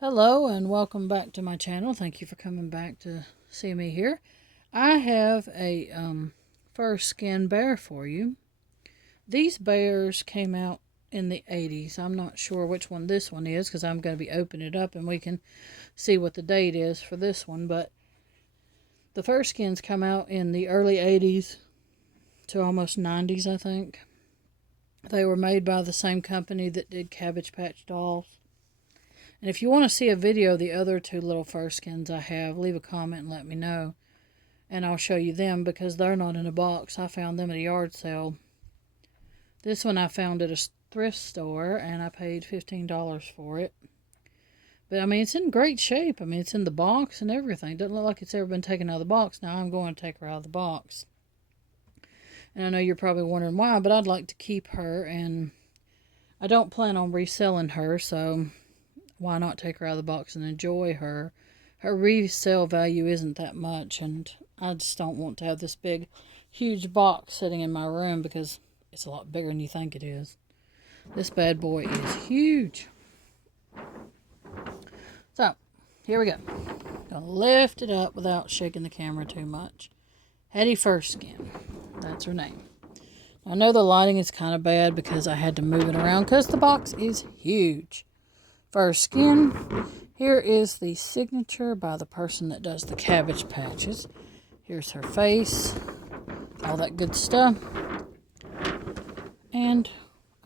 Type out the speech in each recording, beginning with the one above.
Hello and welcome back to my channel. Thank you for coming back to see me here. I have a Furskin bear for you. These bears came out in the 80s. I'm not sure which one this one is because I'm going to be opening it up and we can see what the date is for this one. But the Furskins come out in the early 80s to almost 90s, I think. They were made by the same company that did Cabbage Patch Dolls. And if you want to see a video of the other two little Furskins I have, leave a comment and let me know. And I'll show you them because they're not in a box. I found them at a yard sale. This one I found at a thrift store and I paid $15 for it. But I mean, it's in great shape. I mean, it's in the box and everything. It doesn't look like it's ever been taken out of the box. Now I'm going to take her out of the box. And I know you're probably wondering why, but I'd like to keep her and I don't plan on reselling her, so why not take her out of the box and enjoy her? Her resale value isn't that much, and I just don't want to have this big, huge box sitting in my room because it's a lot bigger than you think it is. This bad boy is huge. So, here we go. Gonna lift it up without shaking the camera too much. Hattie Furskin. That's her name. I know the lighting is kind of bad because I had to move it around because the box is huge. Furskin. Here is the signature by the person that does the Cabbage Patches. Here's her face, all that good stuff. And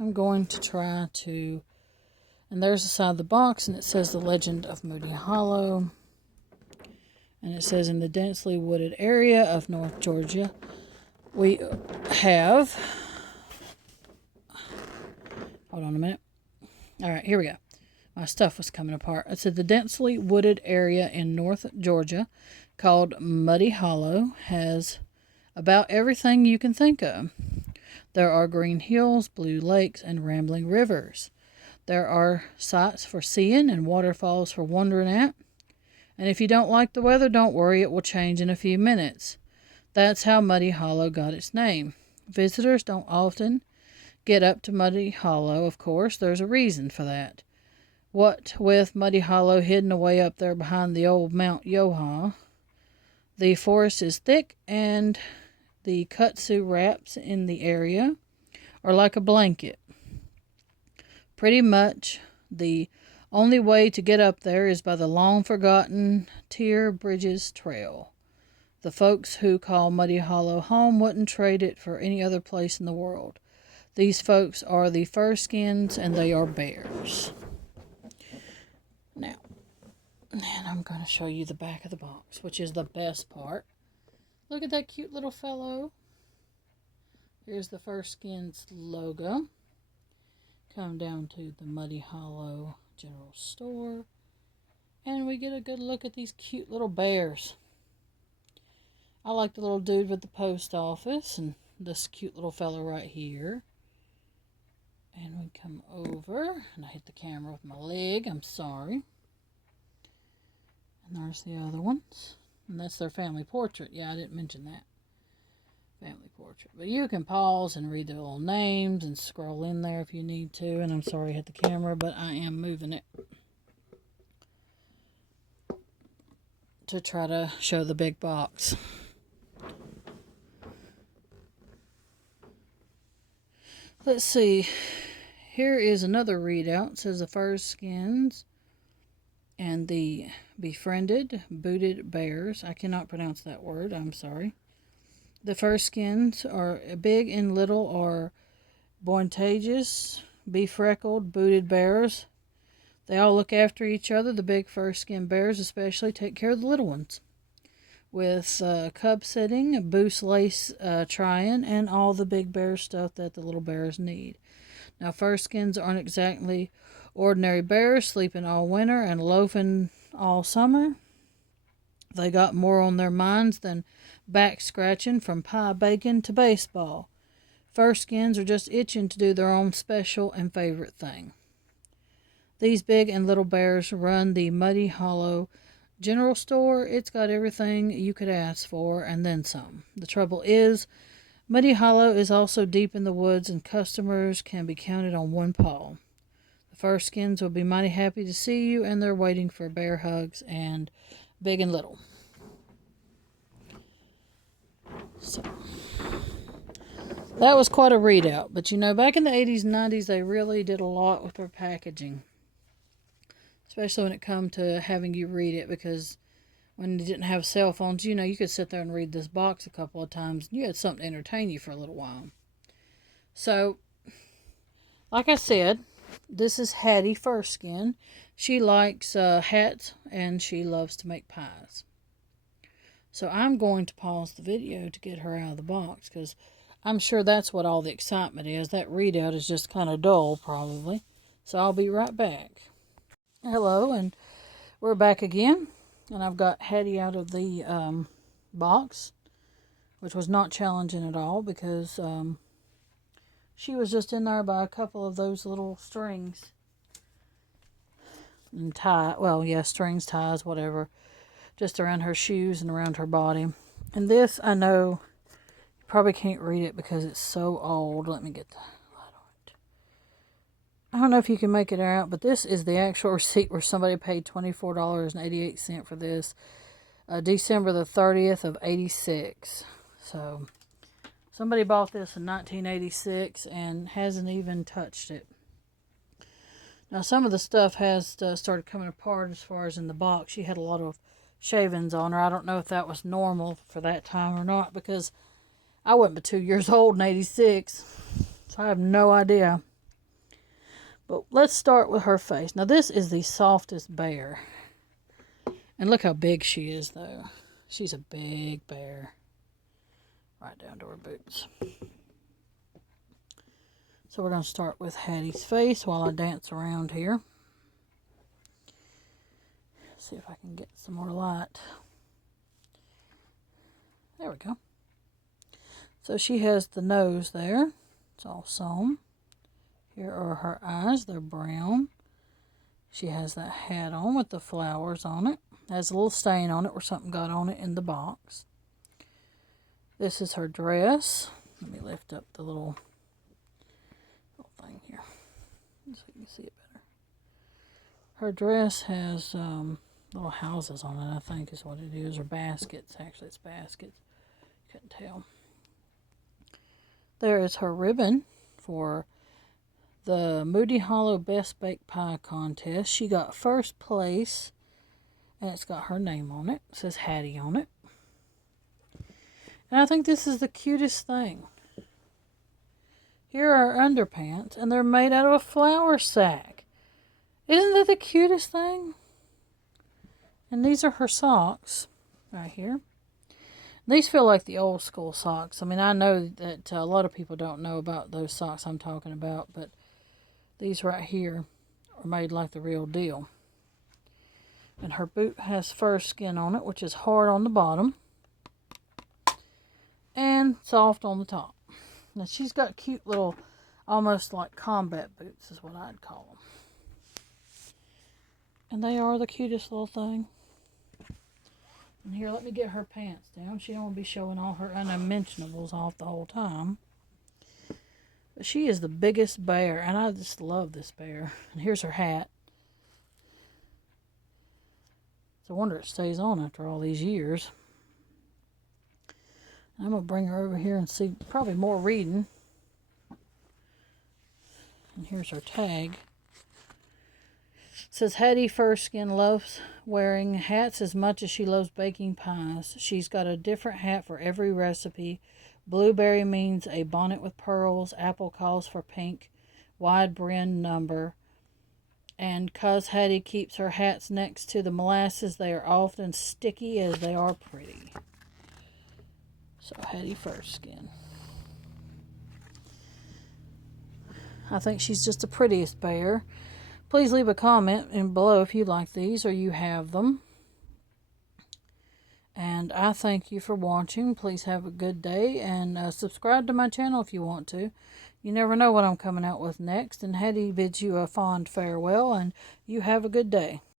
I'm going to try to, and there's the side of the box, and it says the legend of Moody Hollow. And it says in the densely wooded area of North Georgia, we have, hold on a minute. All right, here we go. My stuff was coming apart. It said the densely wooded area in North Georgia called Muddy Hollow has about everything you can think of. There are green hills, blue lakes, and rambling rivers. There are sights for seeing and waterfalls for wondering at. And if you don't like the weather, don't worry, it will change in a few minutes. That's how Muddy Hollow got its name. Visitors don't often get up to Muddy Hollow, of course. There's a reason for that. What with Muddy Hollow hidden away up there behind the old Mount Yoha, the forest is thick and the kudzu wraps in the area are like a blanket. Pretty much the only way to get up there is by the long-forgotten Tier Bridges Trail. The folks who call Muddy Hollow home wouldn't trade it for any other place in the world. These folks are the Furskins and they are bears. Now, and I'm going to show you the back of the box, which is the best part. Look at that cute little fellow. Here's the Furskins logo. Come down to the Muddy Hollow General Store. And we get a good look at these cute little bears. I like the little dude with the post office and this cute little fellow right here. And we come over, and I hit the camera with my leg, I'm sorry. And there's the other ones. And that's their family portrait. Yeah, I didn't mention that. Family portrait. But you can pause and read the little names and scroll in there if you need to. And I'm sorry I hit the camera, but I am moving it to try to show the big box. Let's see. Here is another readout. It says the Furskins and the befriended booted bears. I cannot pronounce that word. I'm sorry. The Furskins are big and little are bointages, befreckled booted bears. They all look after each other. The big Furskin bears especially take care of the little ones. With cub sitting, boost lace trying, and all the big bear stuff that the little bears need. Now, Furskins aren't exactly ordinary bears, sleeping all winter and loafing all summer. They got more on their minds than back scratching from pie bacon to baseball. Furskins are just itching to do their own special and favorite thing. These big and little bears run the Muddy Hollow General Store. It's got everything you could ask for and then some. The trouble is, Muddy Hollow is also deep in the woods and customers can be counted on one paw. The Furskins will be mighty happy to see you, and they're waiting for bear hugs and big and little. So that was quite a readout. But you know, back in the 80s and 90s, they really did a lot with their packaging. Especially when it come to having you read it, because when you didn't have cell phones, you know, you could sit there and read this box a couple of times. You had something to entertain you for a little while. So, like I said, this is Hattie Furskin. She likes hats, and she loves to make pies. So I'm going to pause the video to get her out of the box, because I'm sure that's what all the excitement is. That readout is just kind of dull, probably. So I'll be right back. Hello, and we're back again. And I've got Hattie out of the box, which was not challenging at all, because she was just in there by a couple of those little strings and strings, ties, whatever, just around her shoes and around her body. And this, I know, you probably can't read it because it's so old. Let me get the light on it. I don't know if you can make it out, but this is the actual receipt where somebody paid $24.88 for this. December the 30th of 86. So somebody bought this in 1986 and hasn't even touched it. Now some of the stuff has started coming apart as far as in the box. She had a lot of shavings on her. I don't know if that was normal for that time or not, because I wasn't but 2 years old in 86. So I have no idea. But let's start with her face. Now this is the softest bear. And look how big she is, though. She's a big bear. Right down to her boots. So we're going to start with Hattie's face while I dance around here. See if I can get some more light. There we go. So she has the nose there. It's all sewn. Here are her eyes. They're brown. She has that hat on with the flowers on it. Has a little stain on it where something got on it in the box. This is her dress. Let me lift up the little thing here so you can see it better. Her dress has little houses on it, I think is what it is, or baskets. Actually, it's baskets. Couldn't tell. There is her ribbon for the Moody Hollow Best Baked Pie Contest. She got first place. And it's got her name on it. It says Hattie on it. And I think this is the cutest thing. Here are her underpants, and they're made out of a flour sack. Isn't that the cutest thing? And these are her socks right here. These feel like the old school socks. I mean, I know that a lot of people don't know about those socks I'm talking about, but these right here are made like the real deal. And her boot has Furskin on it, which is hard on the bottom and soft on the top. Now she's got cute little, almost like combat boots is what I'd call them. And they are the cutest little thing. And here, let me get her pants down. She don't want to be showing all her unmentionables off the whole time. But she is the biggest bear, and I just love this bear. And here's her hat. It's a wonder it stays on after all these years. I'm going to bring her over here and see probably more reading. And here's her tag. It says, Hattie Furskin loves wearing hats as much as she loves baking pies. She's got a different hat for every recipe. Blueberry means a bonnet with pearls. Apple calls for pink. Wide brim number. And 'cause Hattie keeps her hats next to the molasses, they are often sticky as they are pretty. So Hattie Furskin. I think she's just the prettiest bear. Please leave a comment below if you like these or you have them. And I thank you for watching. Please have a good day, and subscribe to my channel if you want to. You never know what I'm coming out with next. And Hattie bids you a fond farewell, and you have a good day.